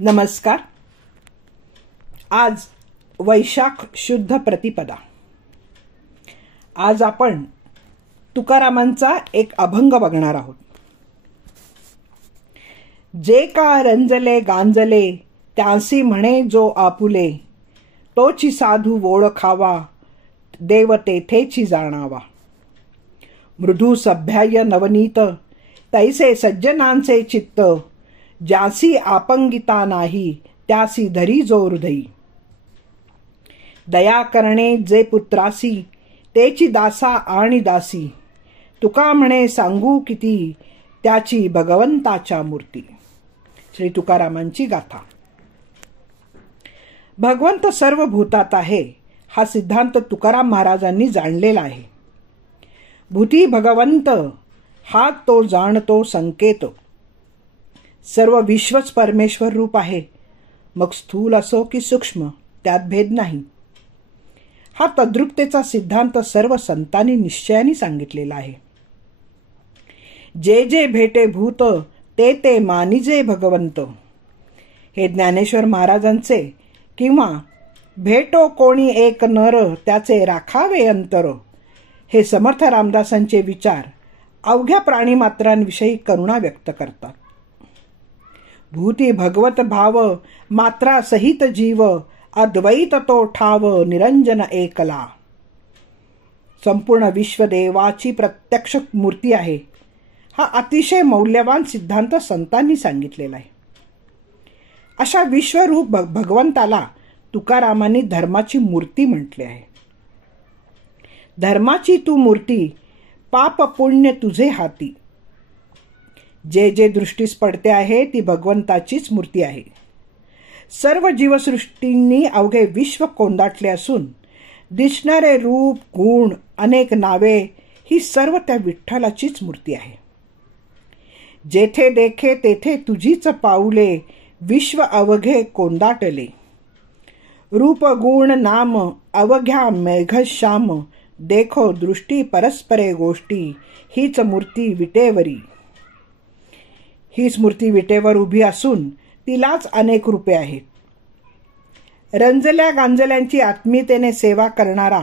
नमस्कार. आज वैशाख शुद्ध प्रतिपदा. आज आपण तुकारामांचा एक अभंग बघणार आहोत. जे का रंजले गांजले त्यासी म्हणे जो आपुले, तोची साधू ओळखावा देव तेथेची जाणावा. मृदू सभ्याय नवनीत तैसे सज्जनांचे चित्त, ज्यासी आपंगिता नाही त्यासी धरी जो हृदयी. दया करणे जे पुत्रासी तेची दासा आणि दासी, तुका म्हणे सांगू किती त्याची भगवंताच्या मूर्ती. श्री तुकारामांची गाथा. भगवंत सर्व भूतात आहे हा सिद्धांत तुकाराम महाराजांनी जाणलेला आहे. भूती भगवंत हा तो जाणतो संकेत. सर्व विश्वच परमेश्वर रूप आहे, मग स्थूल असो की सूक्ष्म त्यात भेद नाही. हा तद्रूपतेचा सिद्धांत सर्व संतांनी निश्चयाने सांगितलेला आहे. जे जे भेटे भूत ते ते मानिजे भगवंत, हे ज्ञानेश्वर महाराजांचे किंवा भेटो कोणी एक नर त्याचे राखावे अंतर, हे समर्थ रामदासांचे विचार अवघ्या प्राणीमात्रांविषयी करुणा व्यक्त करतात. भूती भगवत भाव मात्रा सहित जीव, अद्वैत तो ठाव निरंजन एकला. संपूर्ण विश्व देवाची प्रत्यक्ष मूर्ती आहे हा अतिशय मौल्यवान सिद्धांत संतांनी सांगितलेला आहे. अशा विश्वरूप भगवंताला तुकारामांनी धर्माची मूर्ती म्हटले आहे. धर्माची तू मूर्ती पाप पुण्य तुझे हाती. जे जे दृष्टीस पडते आहे ती भगवंताचीच मूर्ती आहे. सर्व जीवसृष्टींनी अवघे विश्व कोंदाटले असून दिसणारे रूप गुण अनेक नावे ही सर्व त्या विठ्ठलाचीच मूर्ती आहे. जेथे देखे तेथे तुझीच पाऊले, विश्व अवघे कोंदाटले. रूप गुण नाम अवघ्या मेघश्याम, देखो दृष्टी परस्परे गोष्टी, हीच मूर्ती विटेवरी. हीच मूर्ती विटेवर उभी असून तिलाच अनेक रूपे आहेत. रंजल्या गांजल्यांची आत्मीयतेने सेवा करणारा,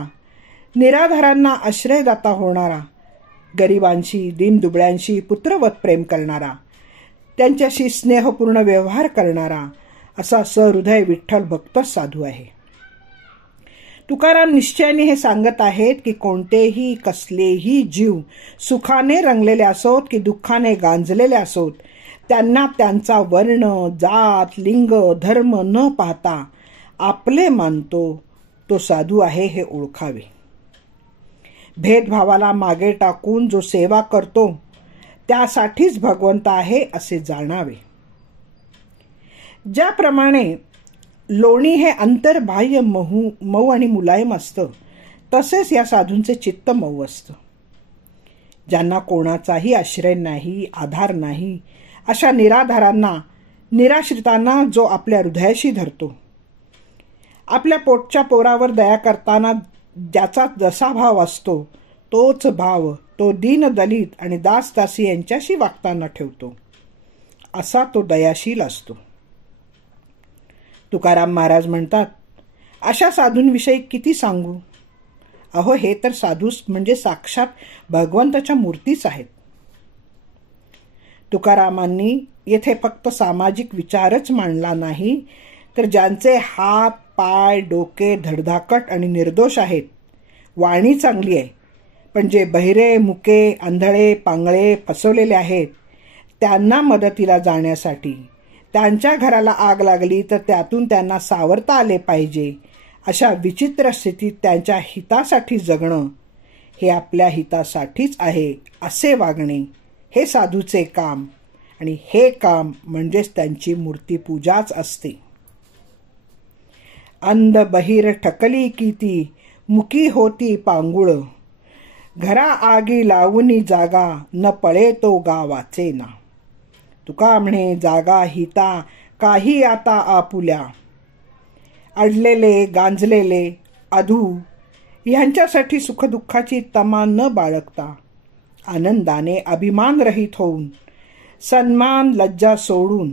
निराधारांना आश्रयदाता होणारा, गरिबांशी दीनदुबळ्यांशी पुत्रवत प्रेम करणारा, त्यांच्याशी स्नेहपूर्ण व्यवहार करणारा असा सहृदय विठ्ठल भक्त साधू आहे. तुकाराम निश्चयाने हे सांगत आहेत की कोणतेही कसलेही जीव सुखाने रंगलेले असोत की दुःखाने गांजलेले असोत, त्यांना त्यांचा वर्ण जात लिंग धर्म न पाहता आपले मानतो तो साधू आहे हे ओळखावे. भेदभावाला मागे टाकून जो सेवा करतो त्यासाठीच भगवंत आहे असे जाणावे. ज्याप्रमाणे लोणी हे अंतर्बाह्य मऊ आणि मुलायम असतं, तसेच या साधूंचे चित्त मऊ असतं. ज्यांना कोणाचाही आश्रय नाही, आधार नाही, अशा निराधारांना निराश्रितांना जो आपल्या हृदयाशी धरतो, आपल्या पोटच्या पोरावर दया करताना ज्याचा जसा भाव असतो तोच भाव तो दीन दलित आणि दासदासी यांच्याशी वागताना ठेवतो, असा तो दयाशील असतो. तुकाराम महाराज म्हणतात, अशा साधूंविषयी किती सांगू. अहो, हे तर साधू म्हणजे साक्षात भगवंताच्या मूर्तीच आहेत. तुकारामांनी येथे फक्त सामाजिक विचारच मांडला नाही, तर ज्यांचे हात पाय डोके धडधाकट आणि निर्दोष आहेत, वाणी चांगली आहे, पण जे बहिरे मुके आंधळे पांगळे फसवलेले आहेत, त्यांना मदतीला जाण्यासाठी, त्यांच्या घराला आग लागली तर त्यातून त्यांना सावरता आले पाहिजे, अशा विचित्र स्थितीत त्यांच्या हितासाठी जगणं हे आपल्या हितासाठीच आहे असे वागणे हे साधूचे काम, आणि हे काम म्हणजेच त्यांची मूर्तीपूजाच असते. अंध बहीर ठकली किती मुकी होती पांगुळ, घरा आगी लावूनी जागा न पळे तो गावाचे ना. तुका म्हणे जागा हिता काही आता आपुल्या, अडलेले गांजलेले अधू ह्यांच्यासाठी सुखदुःखाची तमा न बाळगता आनंदाने अभिमान रहित होऊन सन्मान लज्जा सोडून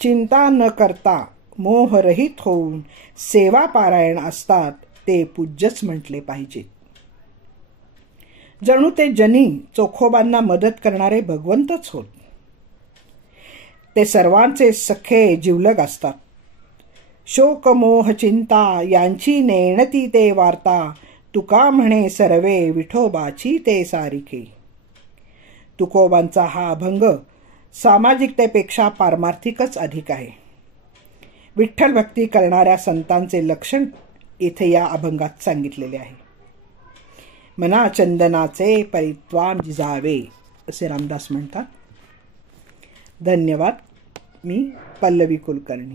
चिंता न करता मोहरहित होऊन सेवा पारायण असतात ते पूज्यच म्हटले पाहिजे. जणू ते जनी चोखोबांना मदत करणारे भगवंतच होत. ते सर्वांचे सखे जिवलग असतात. शोक मोह चिंता यांची नेणती ते वार्ता, तुका म्हणे सर्वे विठोबाची ते सारिखे. तुकोबांचा हा अभंग सामाजिकतेपेक्षा पारमार्थिकच अधिक आहे. विठ्ठल भक्ती करणाऱ्या संतांचे लक्षण इथे या अभंगात सांगितलेले आहे. मना चंदनाचे परित्वाम जिजावे असे रामदास म्हणतात. धन्यवाद. मी पल्लवी कुलकर्णी.